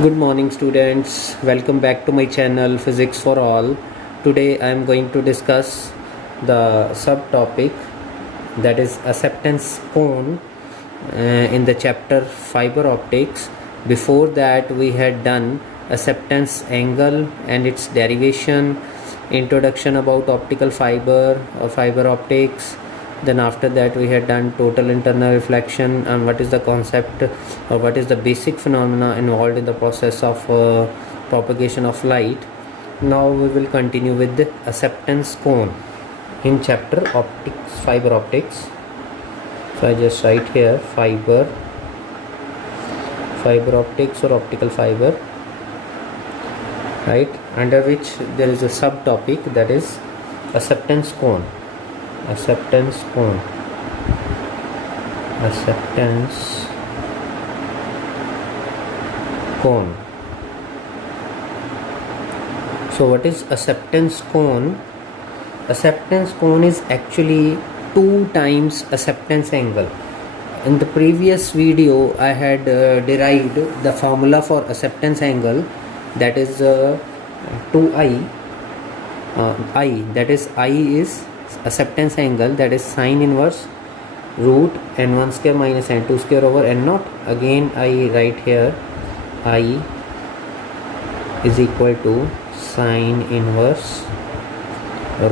Good morning students, welcome back to my channel Physics for All. Today I am going to discuss the subtopic that is acceptance cone in the chapter fiber optics. Before that we had done acceptance angle and its derivation, introduction about optical fiber or fiber optics. Then after that we had done total internal reflection and what is the concept or what is the basic phenomena involved in the process of propagation of light. Now we will continue with the acceptance cone in chapter optics, fiber optics. So I just write here fiber optics or optical fiber, right, under which there is a subtopic that is acceptance cone. Acceptance cone. So what is acceptance cone? Acceptance cone is actually 2 times acceptance angle. In the previous video I had derived the formula for acceptance angle, that is 2i. That is I is acceptance angle, that is sine inverse root n1 square minus n2 square over n naught. Again I write here I is equal to sine inverse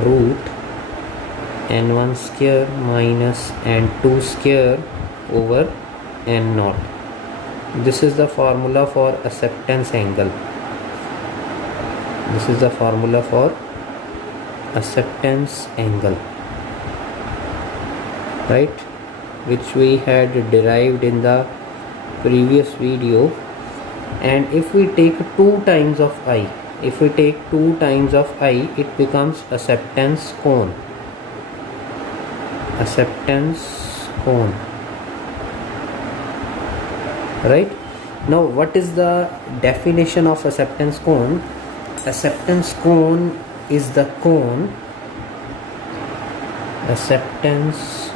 root n1 square minus n2 square over n naught. This is the formula for acceptance angle. This is the formula for acceptance angle, right, which we had derived in the previous video. And if we take 2 times of I, it becomes acceptance cone. Right. Now what is the definition of acceptance cone? Acceptance cone is the cone, acceptance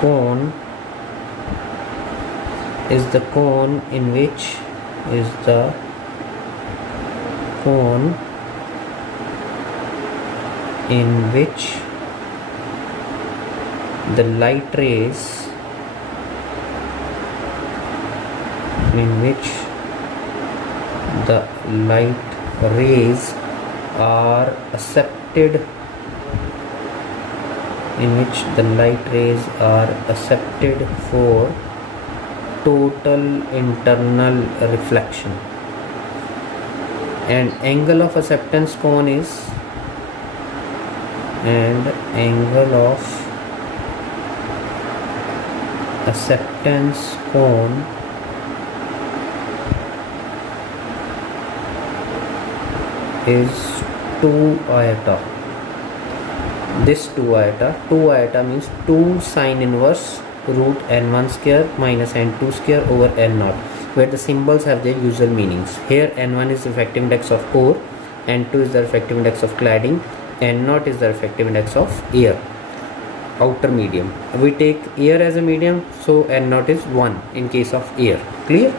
cone is the cone in which the light rays are accepted for total internal reflection. And angle of acceptance cone is, is 2 iota. This 2 iota means 2 sine inverse root n1 square minus n2 square over n naught, where the symbols have their usual meanings. Here n1 is the refractive index of core, n2 is the refractive index of cladding, n naught is the refractive index of air, outer medium. We take air as a medium, so n naught is 1 in case of air. Clear?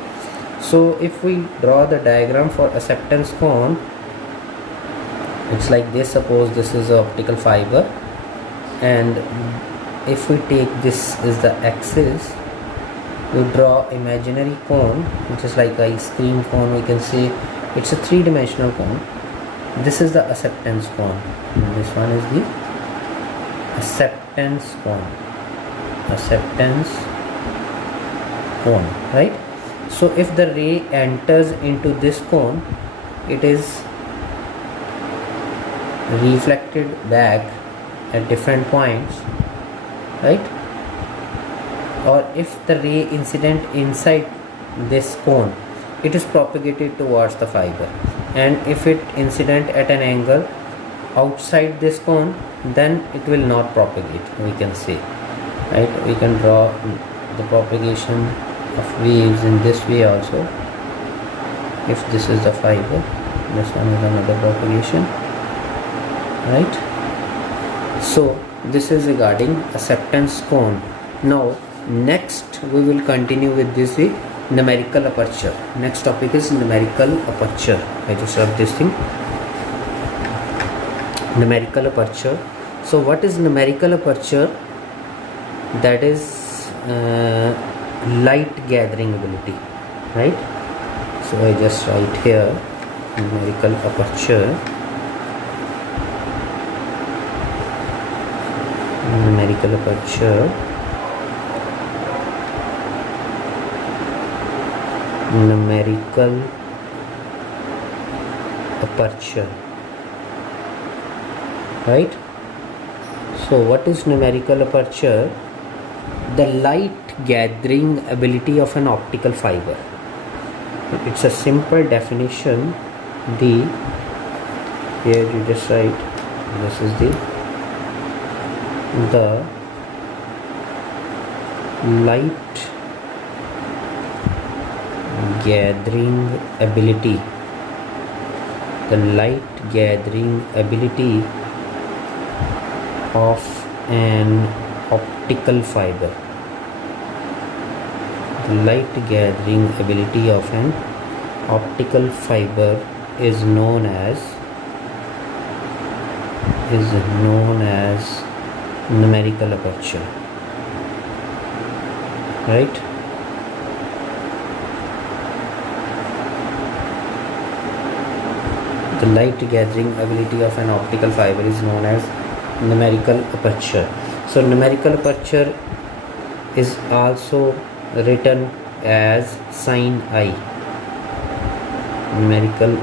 So if we draw the diagram for acceptance cone, it's like this. Suppose this is an optical fiber, and if we take this is the axis, we draw imaginary cone which is like a ice cream cone. We can say it's a 3-dimensional cone. This is the acceptance cone, and this one is the acceptance cone, right? So if the ray enters into this cone, it is reflected back at different points, right? Or if the ray incident inside this cone, it is propagated towards the fiber, and if it incident at an angle outside this cone, then it will not propagate, we can say, right? We can draw the propagation of waves in this way also. If this is the fiber, this one is another propagation, right? So this is regarding acceptance cone. Now next we will continue with this way numerical aperture. Next topic is numerical aperture. I just wrote this thing, numerical aperture. So what is numerical aperture? That is light gathering ability, right? So I just write here numerical aperture, numerical aperture, numerical aperture, right? So what is numerical aperture? The light gathering ability of an optical fiber. It's a simple definition. Here you just write, this is the light gathering ability, the light gathering ability of an optical fiber. The light gathering ability of an optical fiber is known as numerical aperture, right? The light gathering ability of an optical fiber is known as numerical aperture. So numerical aperture is also written as sin I. Numerical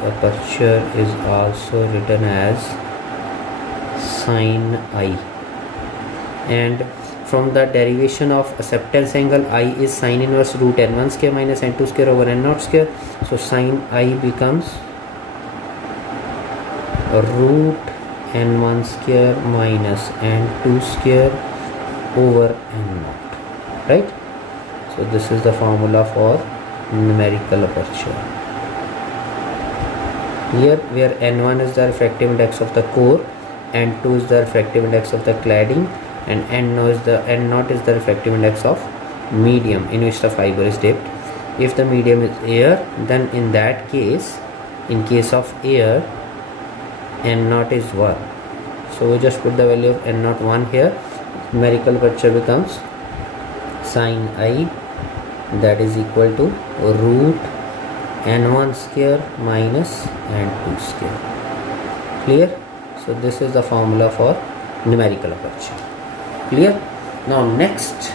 aperture is also written as sin I, and from the derivation of acceptance angle, I is sin inverse root n1 square minus n2 square over n0 square. So sin I becomes root n1 square minus n2 square over n0, right? So this is the formula for numerical aperture. Here where n1 is the refractive index of the core, n2 is the refractive index of the cladding, and n0 is the refractive index of medium in which the fiber is dipped. If the medium is air, then in that case, in case of air, n0 is 1. So we just put the value of n0 1 here. Numerical aperture becomes sin I, that is equal to root n1 square minus n2 square. Clear? So this is the formula for numerical aperture. Clear? Now next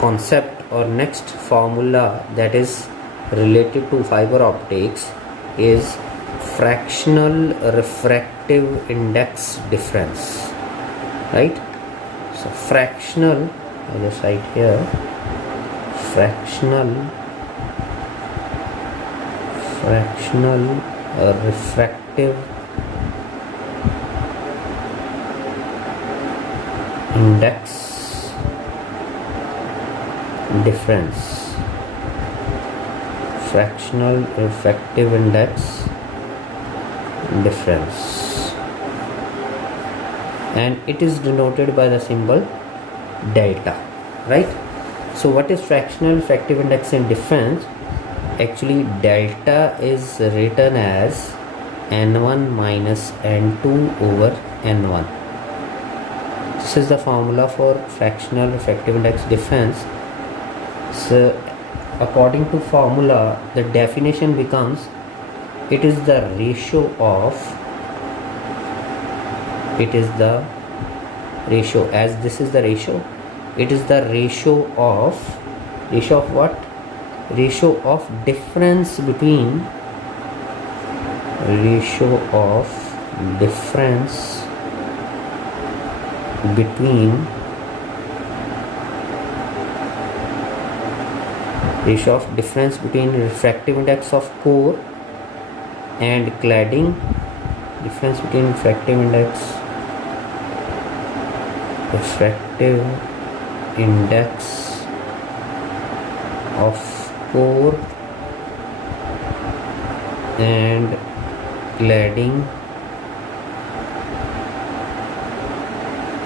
concept or next formula that is related to fiber optics is fractional refractive index difference, right? So fractional, I just write here, fractional refractive index difference, fractional refractive index difference, and it is denoted by the symbol delta, right? So what is fractional refractive index and difference? Actually delta is written as n1 minus n2 over n1. This is the formula for fractional refractive index difference. So according to formula, the definition becomes, it is the ratio, as this is the ratio, it is the ratio of what? Ratio of difference between ratio of difference between refractive index of core and cladding, difference between refractive index of core and cladding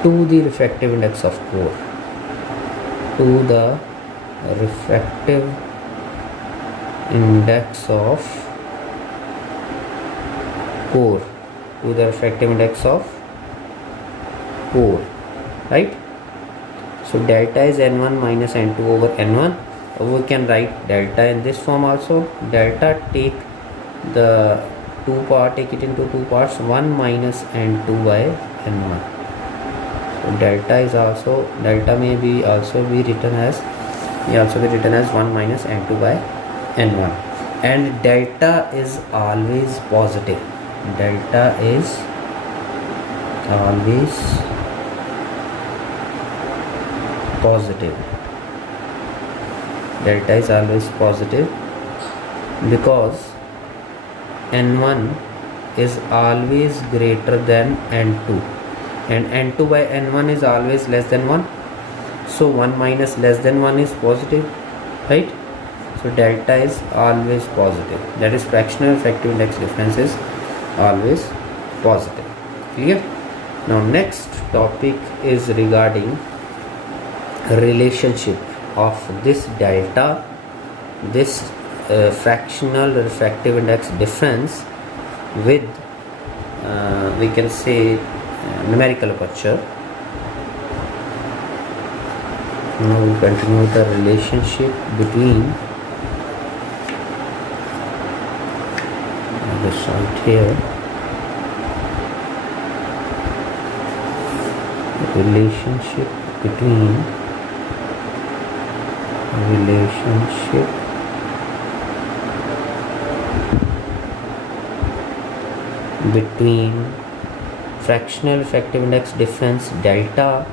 to the refractive index of core, to the refractive index of core, to the refractive index of core, right? So delta is n1 minus n2 over n1. We can write delta in this form also. Delta, take the take it into two parts, 1 minus n2 by n1. So delta is also, delta may be also be written as 1 minus n2 by n1, and delta is always positive. Delta is always positive. Delta is always positive because n1 is always greater than n2, and n2 by n1 is always less than 1. So 1 minus less than 1 is positive, right? So delta is always positive. That is, fractional refractive index difference is always positive. Clear? Now next topic is regarding relationship of this delta, this fractional refractive index difference with we can say numerical aperture. Now we continue the relationship between this right here, relationship between fractional refractive index difference delta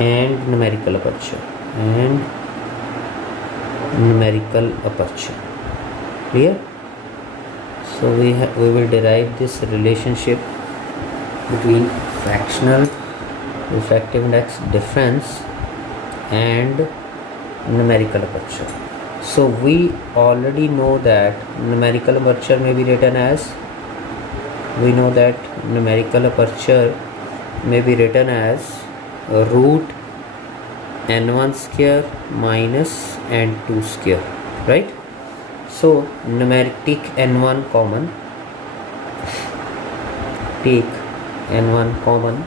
and numerical aperture, clear? So we will derive this relationship between fractional refractive index difference and numerical aperture. So we already know that numerical aperture may be written as, root n1 square minus n2 square, right? So take n1 common,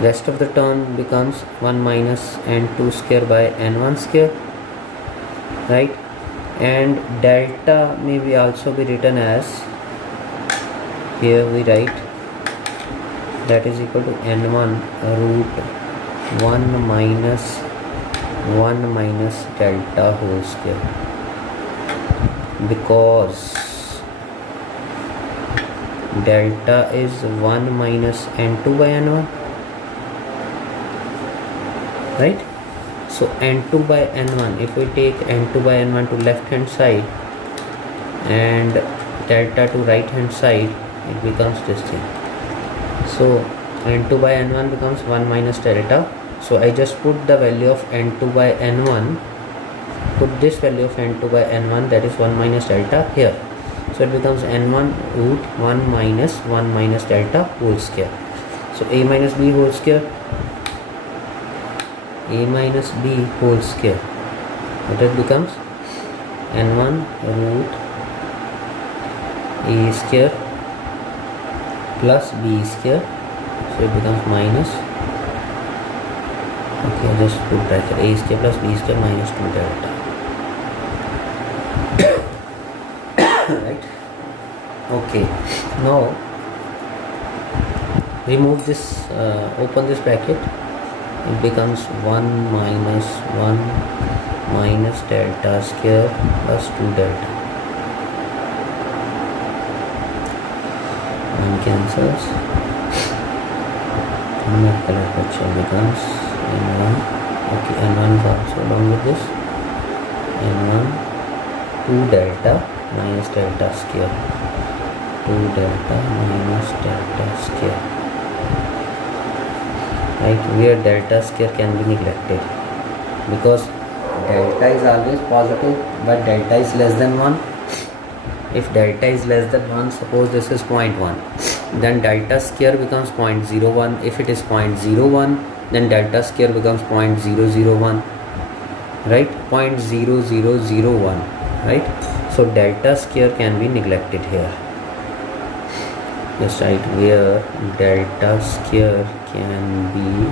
rest of the term becomes 1 minus n2 square by n1 square, right? And delta may be also be written as, here we write, that is equal to n1 root 1 minus delta whole square, because delta is 1 minus n2 by n1, right? So n2 by n1, if we take n2 by n1 to left hand side and delta to right hand side, it becomes this thing. So n2 by n1 becomes 1 minus delta. So I just put the value of n2 by n1, put this value of n2 by n1, that is 1 minus delta here. So it becomes n1 root 1 minus delta whole square. So a minus b whole square, what it becomes, n1 root a square plus b square. So it becomes minus, okay, just put bracket, a square plus b square minus 2 delta. Right? Okay, now remove this, open this bracket, it becomes 1 minus delta square plus 2 delta. 1 cancels. Numerical aperture becomes n1, okay, n1 is also along with this, n1 2 delta minus delta square, 2 delta minus delta square, right? Where delta square can be neglected, because delta is always positive but delta is less than 1, If delta is less than 1, suppose this is 0.1, then delta square becomes 0.01. If it is 0.01, then delta square becomes 0.001, right? 0.0001, right? So delta square can be neglected here. Just write where delta square can be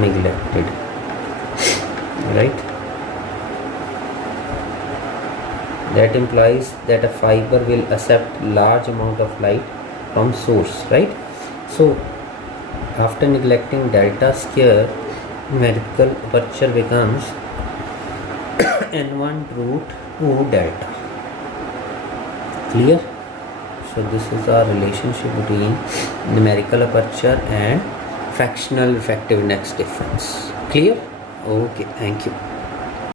neglected, right? That implies that a fiber will accept large amount of light from source, right? So after neglecting delta square, numerical aperture becomes n1 root 2 delta. Clear? So this is our relationship between numerical aperture and fractional refractive index difference. Clear? Okay, thank you.